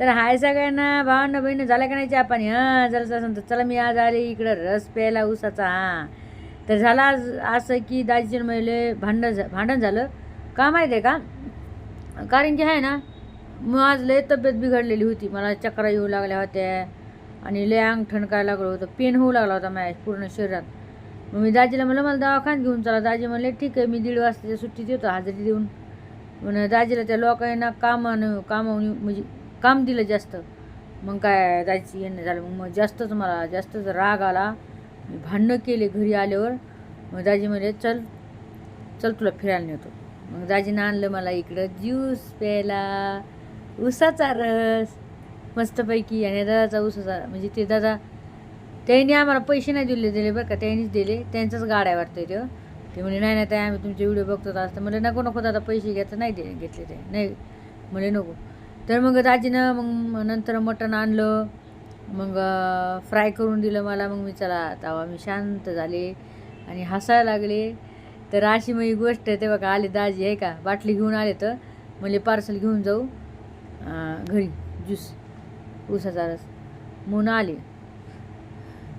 तर हाय सगळ्यांना भावांना बहिणी झालं का नाही चहा पाणी? हां जरा सांगतो चला मी आज आले इकडं रस प्यायला उसाचा हां. तर झाला आज असं की दाजीचे महिले भांडण झा भांडण झालं. का माहीत आहे का? कारण की आहे ना मग आज लय तब्येत बिघडलेली होती. मला चक्रा येऊ लागल्या होत्या आणि लय अंग ठणकायला लागलं होतं. पेन होऊ लागला होता माझ्या पूर्ण शरीरात. मग मी दाजीला म्हणलं मला दवाखान्यात घेऊन चला. दाजी म्हणले ठीक आहे मी दीड वाजताच्या सुट्टीत येतो हजेरी देऊन. म्हणून दाजीला त्या लोकांना कामानं कामावून म्हणजे काम दिलं जास्त. मग काय जायचं येणं झालं. मग मग जास्तच मला जास्तच राग आला. मी भांडणं केले घरी आल्यावर. मग दाजी म्हणजे चल चल तुला फिरायला नेतो. मग दाजीनं आणलं मला इकडं ज्यूस प्यायला. उसाचा रस. मस्तपैकी. आणि दादाचा उसाचा म्हणजे ते दादा त्यांनी आम्हाला पैसे नाही दिले दिले बरं का. त्यांनीच दिले. त्यांचाच गाड्या वाटतं ते ते म्हणे नाही नाही ताई आम्ही तुमचे व्हिडिओ बघतो असतं म्हणजे नको नको दादा पैसे घ्यायचं नाही दे घेतले ते. नाही. म्हणे नको. तर मग दाजीनं मग नंतर मटण आणलं. मग फ्राय करून दिलं मला. मग मी चला तेव्हा मी शांत झाले आणि हसायला लागले. तर अशी मग ही गोष्ट आहे ते बघा आले दाजी आहे का? बाटली घेऊन आले तर म्हणजे पार्सल घेऊन जाऊ घरी ज्यूस ऊसाचा रस. म्हणून आले.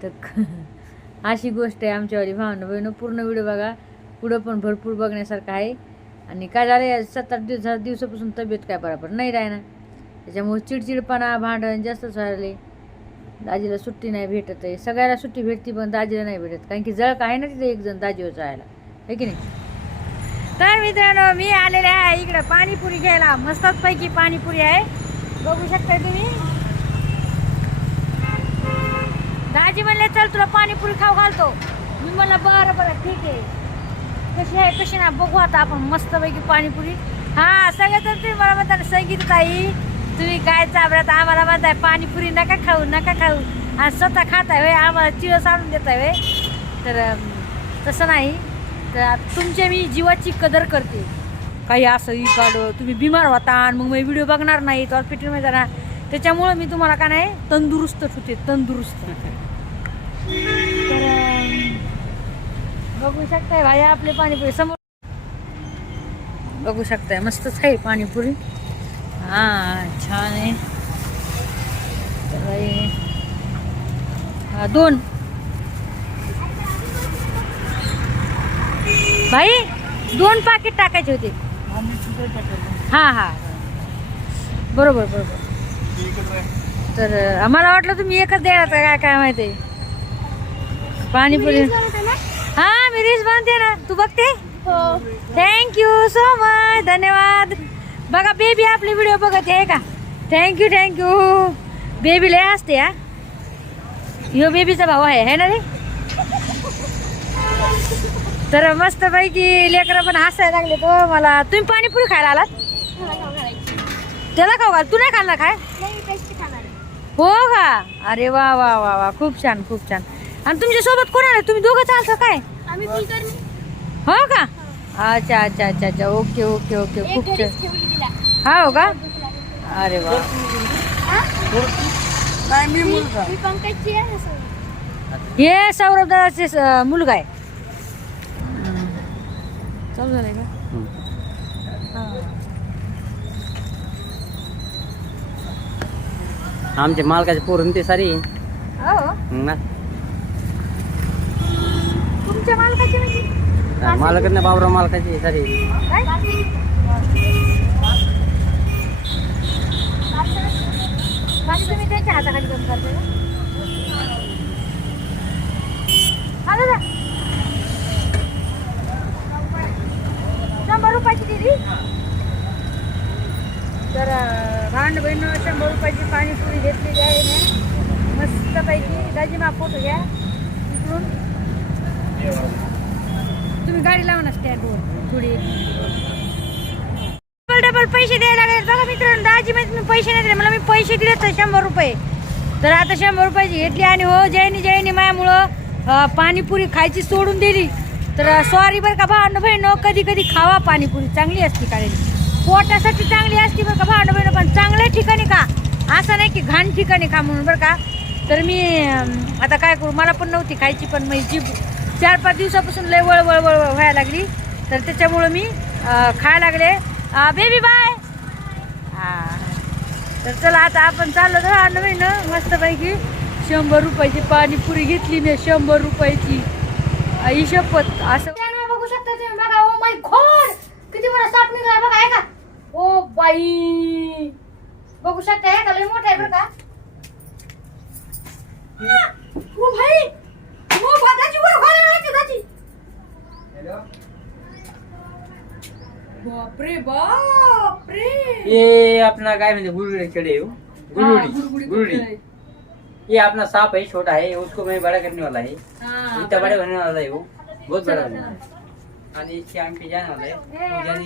तर अशी गोष्ट आहे आमच्यावाली भावनं. बहिणं पूर्ण व्हिडिओ बघा. पुढं पण भरपूर बघण्यासारखं आहे. आणि काय झालं सात आठ दिवस दिवसापासून तब्येत काय बरोबर नाही राहणार ना त्याच्यामुळे चिडचिडपणा भांडण जास्तच व्हायले दाजीला सुट्टी नाही भेटत आहे. सगळ्याला सुट्टी भेटती पण दाजीला नाही भेटत. कारण की जळ काय ना तिथे एक जण दाजीवर जायला. आहे की नाही? तर मित्रांनो मी आलेले आहे इकडं पाणीपुरी घ्यायला. मस्तच पैकी पाणीपुरी आहे. बघू शकता तुम्ही. दाजी म्हणले चल तुला पाणीपुरी खाऊ घालतो. मी म्हणलं बरं बरं ठीक आहे. कशी आहे कशी ना बघू आता आपण मस्तपैकी पाणीपुरी. हा सगळं तर तुम्ही मला म्हणता संगीत ताई. तुम्ही काय चाबऱ्यात आम्हाला म्हणताय पाणीपुरी नका खाऊ नका खाऊ. आणि स्वतः खाताय होय आम्हाला चिरस आणून देताय होय. तर तसं नाही. तर तुमच्या मी जीवाची कदर करते. काही असं काढ तुम्ही बिमार होता आणि मग मी व्हिडिओ बघणार नाही तर हॉस्पिटलमध्ये जाणार. त्याच्यामुळं मी तुम्हाला का नाही तंदुरुस्त होते तंदुरुस्त. तर बघू शकताय भाई आपले पाणीपुरी. समोर बघू शकताय मस्तच आहे पाणीपुरी. हा छान आहे तर दोन भाई दोन पाकिट टाकायचे होते. हा हा. बरोबर बरोबर. तर आम्हाला वाटलं तुम्ही एकच द्यायचं काय काय माहिती. पाणीपुरी. हा मी रील्स बनते ना. तू बघते? थँक्यू सो मच धन्यवाद. बघा बेबी आपली व्हिडिओ बघते आहे का? थँक्यू थँक्यू बेबी लय असते हा. ह्यो बेबीचा भाऊ आहे है ना रे? तर मस्त पैकी लेकरं पण हसायला लागले तो मला. तुम्ही पाणीपुरी खायला आलात? त्याला खाऊ घाल. तू नाही खाल्ला काय? हो का? अरे वा वा वा वा. खूप छान खूप छान. आणि तुमच्यासोबत कोण आलं? तुम्ही दोघं चालता काय? हो का? अच्छा अच्छा अच्छा अच्छा. Okay okay okay. खूप छान. हा हो का? अरे वा. हे सौरभ दादाचे मुलगा आहे. चालू झालंय का. आमचे मालकाचे पोरण ते सारी. हो. ना. तुमच्या मालकाची म्हणजे? मालकच नाही बाबरा मालकाची सारी. काय? माझी तुम्ही त्यांच्या हाताखाली बंद करते का? हा दादा. शंभर रुपयाची दिली? तर भांड बहिण शंभर रुपयाची पाणीपुरी घेतलेली आहे ना मस्तपैकी दाजी मा फोटो घ्या इकडून. तुम्ही गाडी लावा ना स्टँडवर थोडी. डबल पैसे द्यायला लागले. बघा मित्रांनो दाजी मध्ये मी पैसे नाही दिले. मला मी पैसे दिले तर शंभर रुपये. तर आता शंभर रुपयाची घेतली आणि हो जयनी जयनी मायामुळं पाणीपुरी खायची सोडून दिली. तर सॉरी बरं का भांड बहिणं कधी कधी खावा पाणीपुरी. चांगली असते कारण पोटासाठी चांगली असती बरं का भांड बहिणं पण चांगल्या ठिकाणी खा. असं नाही की घाण ठिकाणी खा म्हणून बरं का. तर मी आता काय करू मला पण नव्हती खायची पण मी जी चार पाच दिवसापासून लय वळ वळ वळ वळ व्हायला लागली. तर त्याच्यामुळं मी खायला लागले. बेबी बाय तर चला आता आपण चाललो तर आणलं ना मस्तपैकी. शंभर रुपयाची पाणीपुरी घेतली मी शंभर रुपयाची. आई शपथ असं. बघू शकता तुम्ही बघा ओ माय गॉड! किती मोठा साप निघाला बघा आहे का ओ बाई! बघू शकता आहे का लय मोठा आहे बरं का ओ भाई ओ बादाची वर खाली राहते दाची बापरे बापरे. ये अपना काय म्हणजे गुरुड़ी चढ़े हो. हाँ, गुरुड़ी गुरुड़ी. ये अपना सांप है छोटा है उसको मैं बड़ा करने वाला है इतना बड़ा बनने वाला है. वो बहुत बड़ा बनने वाला है और इसके आम पे जाने वाला है वो जाने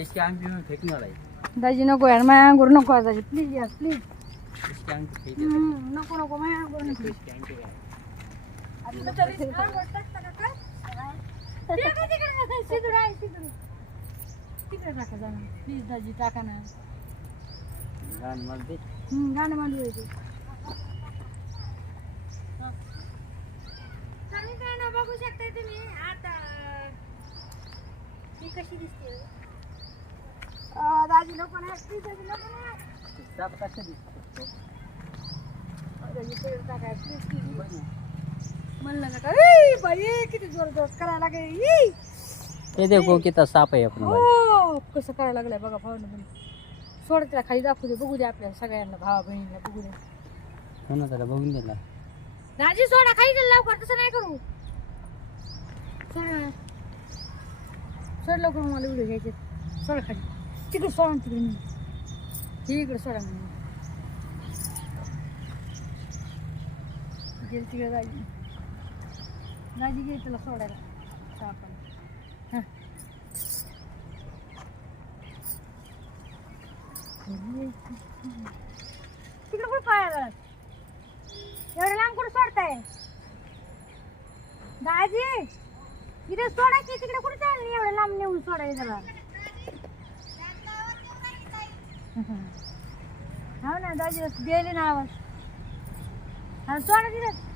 इसके आम पे मैं फेंकने वाला है दाजी नको यार माझ्या अंगूर नको आहे दाजी. प्लीज यार प्लीज. इसके आम पे फेंक नको नको माझ्या अंगूर नको. है। इसके आम आहे जाने। तिकडे टाका जाणं प्लीज दाजी टाका ना गान मत हम्म, गाणं मांडू येते बघू शकता तुम्ही आता ही कशी दिसते दाजी लोक ना प्लीज दाजी नको ना सांप कैसे दिखता दाजी प्लीज प्लीज म्हणलं नका ए, बाई किती जोर जोर करायला लागेल ई! ये देखो कितना सांप है अपना वाला। ओ कसं करायला लागलंय बघा भावना. बहिणी सोड त्याला खाली दाखवू दे बघू दे आपल्या सगळ्यांना भावा बहिणीला बघू दे. हो ना त्याला बघून दिला दाजी सोडा खाली दे लवकर तसं नाही करू. सोड. ना. सोड लवकर मला व्हिडिओ घ्यायचे सोड खाली. तिकडे सोडा ना तिकडे. मी इकडे सोडा म्हणून गेल तिकडे दाजी. दाजी घे तुला सोडायला. सापाला. तिकडे कुठं पाहायला? एवढं लांब कुठं सोडताय? दाजी इथे सोडायची तिकडे कुठे चालली? एवढं लांब नेऊन सोडायचं जरा हो ना दाजी गेले ना आवाज. हा सोडा तिथं.